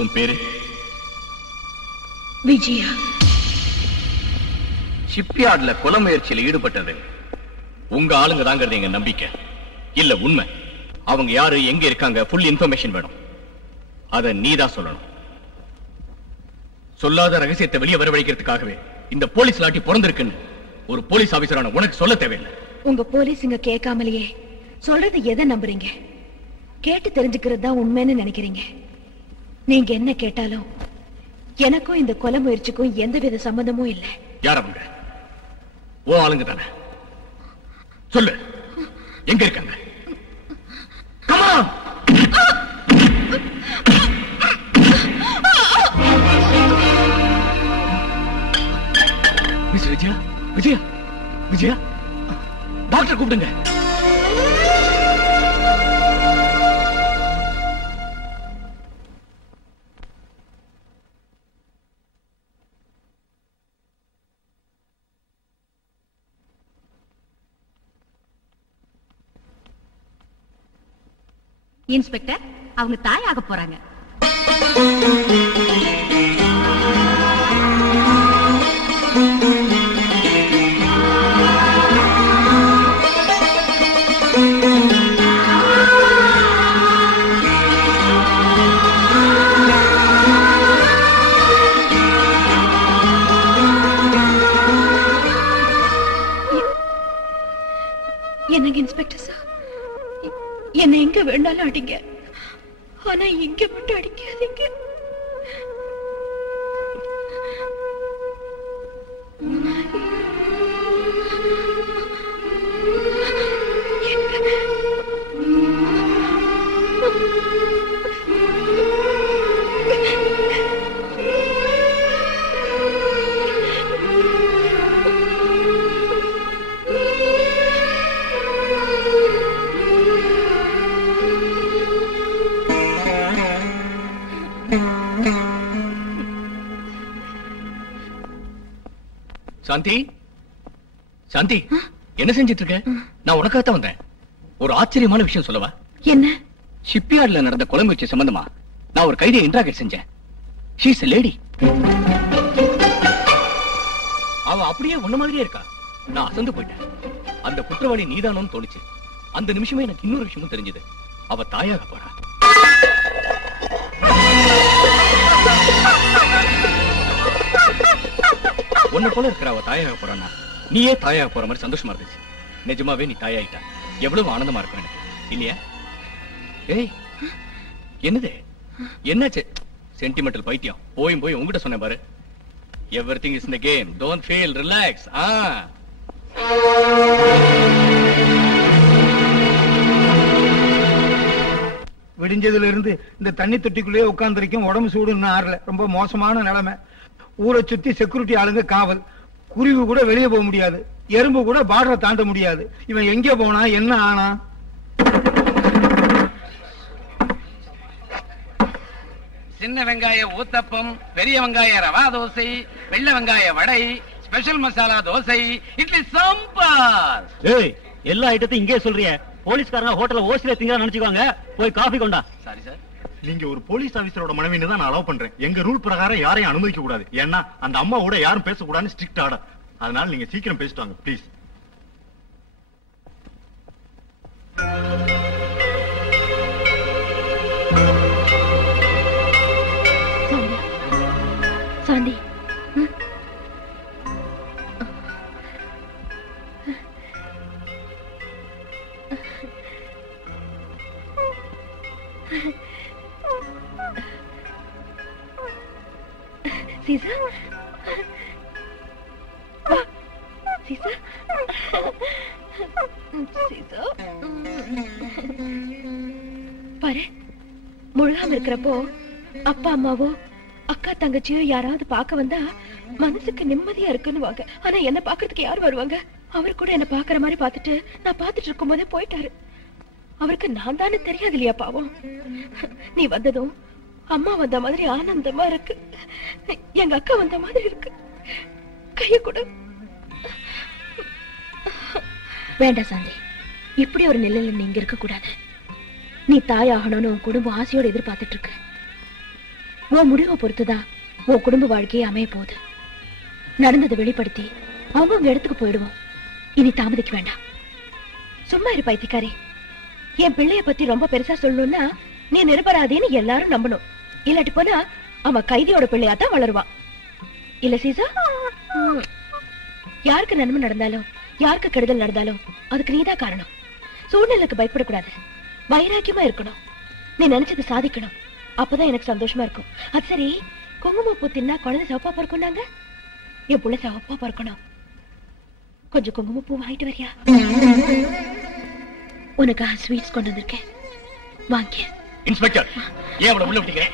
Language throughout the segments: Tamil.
உன் பேரு? விஜயா. ஷிப்யார்ட்ல கொலை முயற்சியில் ஈடுபட்டது உங்க ஆளுங்க தாங்கிறது எங்க நம்பிக்கை. இல்ல உண்மை. அவங்க யாரு, எங்க இருக்காங்க, ஃபுல் இன்ஃபர்மேஷன் வேணும். அத நீதான் சொல்லணும். சொல்லாத ரகசியத்தை வெளியே வரவழைக்கிறதுக்காகவே இந்த போலீஸ் லாட்டி பிறந்திருக்குன்னு ஒரு போலீஸ் ஆபீசரான உனக்கு சொல்ல தேவையில்லை. உங்க போலீஸுங்க கேட்காமலேயே சொல்றது எதை நம்புறீங்க? கேட்டு தெரிஞ்சுக்கிறது தான் உண்மைன்னு நினைக்கிறீங்க. நீங்க என்ன கேட்டாலும் எனக்கும் இந்த கொலை முயற்சிக்கும் எந்தவித சம்பந்தமும் இல்லை. யார் அவங்க? ஓ ஆளுங்க தானே? சொல்லு, எங்க இருக்காங்க? Come on! Miss Vijaya, Vijaya, Vijaya, doctor கூப்பிடுங்க. இன்ஸ்பெக்டர், அவங்க தாயாக போறாங்க. என்னங்க இன்ஸ்பெக்டர் சார், என்ன எங்க வேண்டாலும் அடிங்க, ஆனா இங்க மட்டும் அடிக்காதீங்க. சாந்தி, சாந்தி, என்ன செஞ்சிட்டு இருக்க? நான் உனக்காகத்தான் வந்தேன். ஒரு ஆச்சரியமான விஷயம் சொல்லவா? என்ன? ஷிப்யார்ட்ல நடந்த கொலை முயற்சி சம்பந்தமா நான் ஒரு கைதியை இன்ட்ராகேட் செஞ்சேன். She is a lady. அவ அப்படியே உன்ன மாதிரியே இருக்கா. நான் அசந்து போயிட்டேன். அந்த குற்றவாளி நீதானோன்னு தோணுச்சு. அந்த நிமிஷமே எனக்கு இன்னொரு விஷயமும் தெரிஞ்சது. அவ தாயாக போறா. உன்னை போல இருக்கிற அவ தாயாக போறான்னா நீயே தாயாக போற மாதிரி சந்தோஷமா இருந்துச்சு. நிஜமாவே நீ தாயாயிட்டா எவ்வளவு ஆனந்தமா இருக்கும் எனக்கு, இல்லையா? ஏய், என்னது? என்னாச்சு? சென்டிமெண்டல் பைத்தியம். போய் உங்ககிட்ட சொன்னேன் பாரு. Everything is in the game. Don't feel, relax. விடிஞ்சதுல இருந்து இந்த தண்ணி தொட்டிக்குள்ளேயே உட்கார்ந்துருக்கும். உடம்பு சூடு இன்னும் ஆறல. ரொம்ப மோசமான நிலைமை. ஊரை சுத்தி செக்யூரிட்டி ஆளுங்க காவல். குருவி கூட வெளியே போக முடியாது. எறும்பு கூட பார்டரை தாண்ட முடியாது. இவன் எங்க போனா என்ன ஆனா? சின்ன வெங்காய ஊத்தப்பம், பெரிய வெங்காய ரவா தோசை, வெள்ளை வெங்காய வடை, ஸ்பெஷல் மசாலா தோசை, இட்லி சாம்பார். ஏய், எல்லா ஐட்டத்தையும் இங்கே சொல்றிய? போலீஸ்காரங்க ஹோட்டல்ல ஓசில திங்க நினைச்சுக்குவாங்க. போய் காபி கொண்டா. Sorry sir. நீங்க ஒரு போலீஸ் ஆபீசரோட மனைவின்னு தான் நான் அலோவ் பண்றேன். எங்க ரூல் பிரகாரம் யாரையும் அனுமதிக்க கூடாது. ஏன்னா அந்த அம்மாவோட யாரும் பேசக்கூடாதுன்னு ஸ்ட்ரிக்ட் ஆர்டர். அதனால நீங்க சீக்கிரம் பேசிட்டு வாங்க ப்ளீஸ். சாந்தி, சீசா, சீசா, சீசா, பாரு, முழுகாம இருக்கிறப்போ அப்பா அம்மாவோ அக்கா தங்கச்சியோ யாராவது பார்க்க வந்தா மனசுக்கு நிம்மதியா இருக்குன்னு வாங்க. ஆனா என்ன பாக்குறதுக்கு யாரு வருவாங்க? அவரு கூட என்ன பாக்குற மாதிரி பாத்துட்டு நான் பாத்துட்டு இருக்கும் போதே போயிட்டாரு. அவருக்கு நான் தானே தெரியாது இல்லையா பாவம். நீ வந்ததும் அம்மா வந்த மாதிரி ஆனந்தமா இருக்கு. எங்க அக்கா வந்த மாதிரி இருக்கு. கைய கூட வேண்டாம் சாந்தி, இப்படி ஒரு நிலையில நீங்க இருக்க கூடாது. நீ தாயாகணும்னு உன் குடும்பம் ஆசையோட எதிர்பார்த்துட்டு இருக்கு. உன் முடிவை பொறுத்துதான் உன் குடும்ப வாழ்க்கையை அமைய போகுது. நடந்ததை வெளிப்படுத்தி அவங்க இடத்துக்கு போயிடுவோம். இனி தாமதிக்க வேண்டாம். சும்மா இரு பைத்தியக்காரி. என் பிள்ளைய பத்தி ரொம்ப பெருசா சொல்லணும்னா நீ நிரபராதின்னு எல்லாரும் நம்பணும். இல்லாட்டி போனா அவன் கைதியோட பிள்ளையாத்தான் வளருவான். இல்ல சீசா? யாருக்கு நன்மை நடந்தாலும் யாருக்கு கெடுதல் நடந்தாலும் அதுக்கு நீதான் காரணம். சூழ்நிலைக்கு பயப்படக்கூடாது. வைராக்கியமா இருக்கணும். நீ நினைச்சதை சாதிக்கணும். அப்பதான் எனக்கு சந்தோஷமா இருக்கும். அது சரி, குங்குமப்பூ தின்னா குழந்தை சிவப்பா பிறக்கும்னாங்க. என் புள்ள சிவப்பா பிறக்கணும். கொஞ்சம் குங்குமப்பூ வாங்கிட்டு வரியா? உனக்காக ஸ்வீட்ஸ் கொண்டு வந்திருக்கேன், வாங்க. இன்ஸ்பெக்டர், ஏன் அவளை உள்ள விட்டீங்க?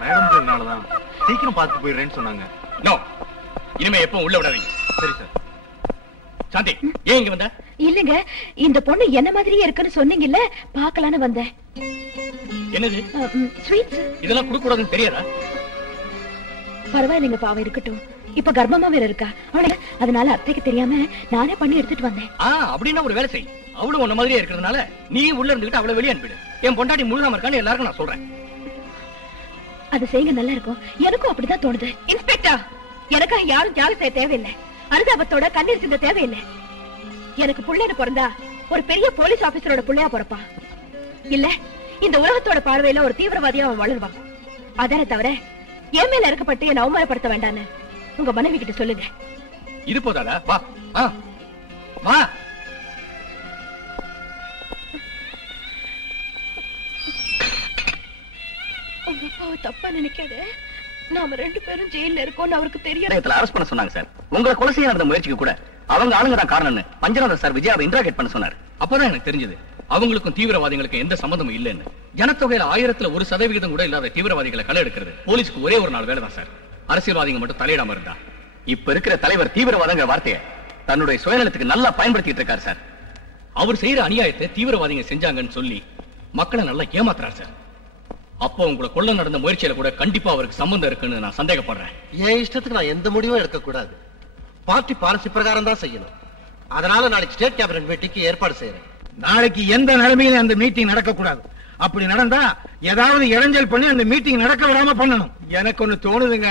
மேடம் சீக்கிரம் பார்த்து போயிடுறேன்னு சொன்னாங்க. நோ, இனிமே எப்பவும் உள்ள விடாதீங்க. சரி சார். சாந்தி, ஏன் இங்க வந்த? இல்லங்க, இந்த பொண்ணு என்ன மாதிரியே இருக்குன்னு சொன்னீங்கல்ல, பாக்கலான்னு வந்தேன். என்னது ஸ்வீட்ஸ்? இதெல்லாம் கொடுக்க கூடாதுன்னு தெரியாதா? பரவாயில்லைங்க, பாவம் இருக்கட்டும். இப்ப கர்ப்பமா வேற இருக்கா அவளுக்கு, அதனால அத்தைக்கு தெரியாம நானே பண்ணி எடுத்துட்டு வந்தேன். அப்படின்னா ஒரு வேலை செய். அவளும் உன்ன மாதிரியே இருக்கிறதுனால நீ உள்ள இருந்துகிட்டு அவளை வெளியே அனுப்பிடு. என் பொண்டாட்டி முழுகாம இருக்கான்னு எல்லாருக்கும் நான் சொல்றேன். அது செய்யுங்க, நல்லா இருக்கும். எனக்கும் அப்படிதான் தோணுது. இன்ஸ்பெக்டர், எனக்காக யாரும் தியாகம் செய்ய தேவையில்லை. அனுதாபத்தோட கண்ணீர் சிந்த தேவையில்லை. எனக்கு புள்ளைன்னு பிறந்தா ஒரு பெரிய போலீஸ் ஆபீசரோட புள்ளையா பிறப்பான். இல்ல இந்த உலகத்தோட பார்வையில ஒரு தீவிரவாதியா அவன் வளருவான். அதானே தவிர என் மேல இருக்கப்பட்டு என்ன அவமானப்படுத்த வேண்டான்னு உங்க மனைவி கிட்ட சொல்லுங்க. இது போதாதா? வா வா. உங்க அப்பாவை தப்பா நினைக்காத. நாம 2 பேரும் ஜெயில இருக்கோம்னு அவருக்கு தெரியும். அரெஸ்ட் பண்ண சொன்னாங்க சார். உங்களை கொலை செய்ய நடந்த முயற்சிக்கு கூட அவங்க ஆளுங்க தான் காரணம்னு பஞ்சநாதன் சார் விஜயாவை இன்ட்ராகேட் பண்ண சொன்னார். அப்பதான் எனக்கு தெரிஞ்சது அவங்களுக்கும் தீவிரவாதிகளுக்கும் எந்த சம்பந்தமும் இல்லைன்னு. ஜனத்தொகையில 1000ல் 1% கூட இல்லாத தீவிரவாதிகளை களை எடுக்கிறது போலீஸ்க்கு ஒரே ஒரு நாள் வேலை தான் சார். அரசியல்வாதிகள் மட்டும் தலையிடாம இருந்தா. இப்ப இருக்கிற தலைவர் தீவிரவாதங்கிற வார்த்தையை தன்னுடைய சுயநலத்துக்கு நல்லா பயன்படுத்திட்டு இருக்காரு சார். அவர் செய்யற அநியாயத்தை தீவிரவாதிகள் செஞ்சாங்கன்னு சொல்லி மக்களை நல்லா ஏமாத்துறாரு சார். அப்போ உங்களை கொள்ள நடந்த முயற்சியில கூட கண்டிப்பா அவருக்கு சம்பந்தம் இருக்குன்னு நான் சந்தேகப்படுறேன். என் இஷ்டத்துக்கு நான் எந்த முடிவும் எடுக்க கூடாது. பார்ட்டி பாலிசி பிரகாரம் தான் செய்யணும். அதனால நாளைக்கு ஸ்டேட் கேபினட் மீட்டிங்க்கு ஏற்பாடு செய்யறேன். நாளைக்கு எந்த நிலைமையில அந்த மீட்டிங் நடக்க கூடாது. அப்படி நடந்தா ஏதாவது இடைஞ்சல் பண்ணி அந்த மீட்டிங் நடக்க விடாம பண்ணணும். எனக்கு ஒண்ணு தோணுதுங்க,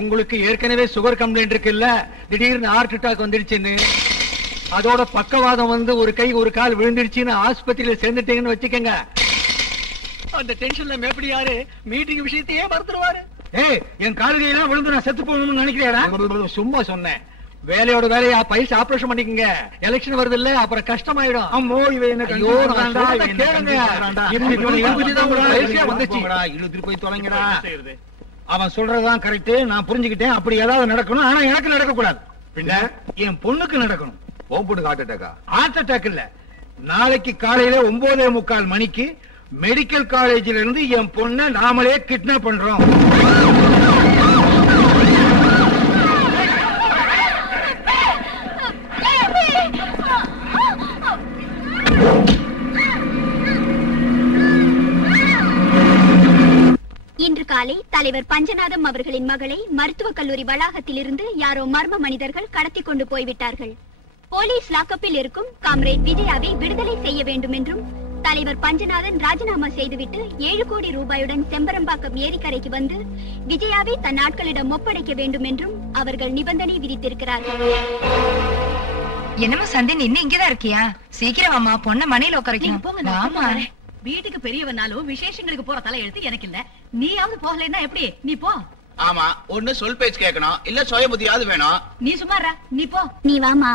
உங்களுக்கு ஏற்கனவே சுகர் கம்ப்ளைண்ட் இருக்குல்ல, திடீர்னு ஹார்ட் அட்டாக் வந்துடுச்சுன்னு, அதோட பக்கவாதம் வந்து ஒரு கை ஒரு கால் விழுந்துடுச்சுன்னு ஆஸ்பத்திரியில சேர்ந்துட்டீங்கன்னு வச்சுக்கங்க. அந்த டென்ஷன்ல மேப்படி யாரு மீட்டிங் விஷயத்தையே மறந்துடுவாரு. ஏய், என் கால்கையெல்லாம் விழுந்து நான் செத்து போகணும்னு நினைக்கிறேடா? சும்மா சொன்னேன். வேலையோட வேலையா பைல்ஸ் ஆபரேஷன் பண்ணிக்கங்க. எலெக்ஷன் வருது இல்ல, அப்புறம் கஷ்டமாயிடும். அம்மோ, இவன் என்ன இழுத்துட்டு போய் தொலைங்கடா. அவன் சொல்றதுதான் கரெக்ட், நான் புரிஞ்சுக்கிட்டேன். அப்படி ஏதாவது நடக்கணும், ஆனா எனக்கு நடக்க கூடாது. பின்ன என் பொண்ணுக்கு நடக்கணும். உன் பொண்ணுக்கு ஹார்ட் அட்டாக்கா? ஹார்ட் அட்டாக் இல்ல, நாளைக்கு காலையில 9:45 மணிக்கு மெடிக்கல் காலேஜில இருந்து என் பொண்ணை நாமளே கிட்னாப் பண்றோம். இன்று காலை தலைவர் பஞ்சநாதம் அவர்களின் மகளை மருத்துவக் கல்லூரி வளாகத்திலிருந்து யாரோ மர்ம மனிதர்கள் கடத்தி கொண்டு போய்விட்டார்கள். போலீஸ் லாக்கப்பில் இருக்கும் காம்ரேட் விஜயாவை விடுதலை செய்ய வேண்டும் என்றும், தலைவர் பஞ்சநாதன் ராஜினாமா செய்துவிட்டு 7 கோடி ரூபாயுடன் செம்பரம்பாக்கம் ஏரிக்கரைக்கு வந்து விஜயாவை தன் ஆட்களிடம் ஒப்படைக்க வேண்டும் என்றும் அவர்கள் நிபந்தனை விதித்திருக்கிறார்கள். என்னமா சந்தின், இன்னும் இங்கதான் இருக்கியா? சீக்கிரம் வாமா, பொண்ண மனையில உட்கார. வீட்டுக்கு பெரியவனாலும் விசேஷங்களுக்கு போற தலை எழுத்து எனக்கு இல்ல. நீயாவது போகலைன்னா எப்படி? நீ போ. ஆமா, ஒண்ணு சொல் பேச்சு கேட்கணும், இல்ல சுய புத்தியாவது வேணும். நீ சும்மாறா, நீ போ. நீ வாமா.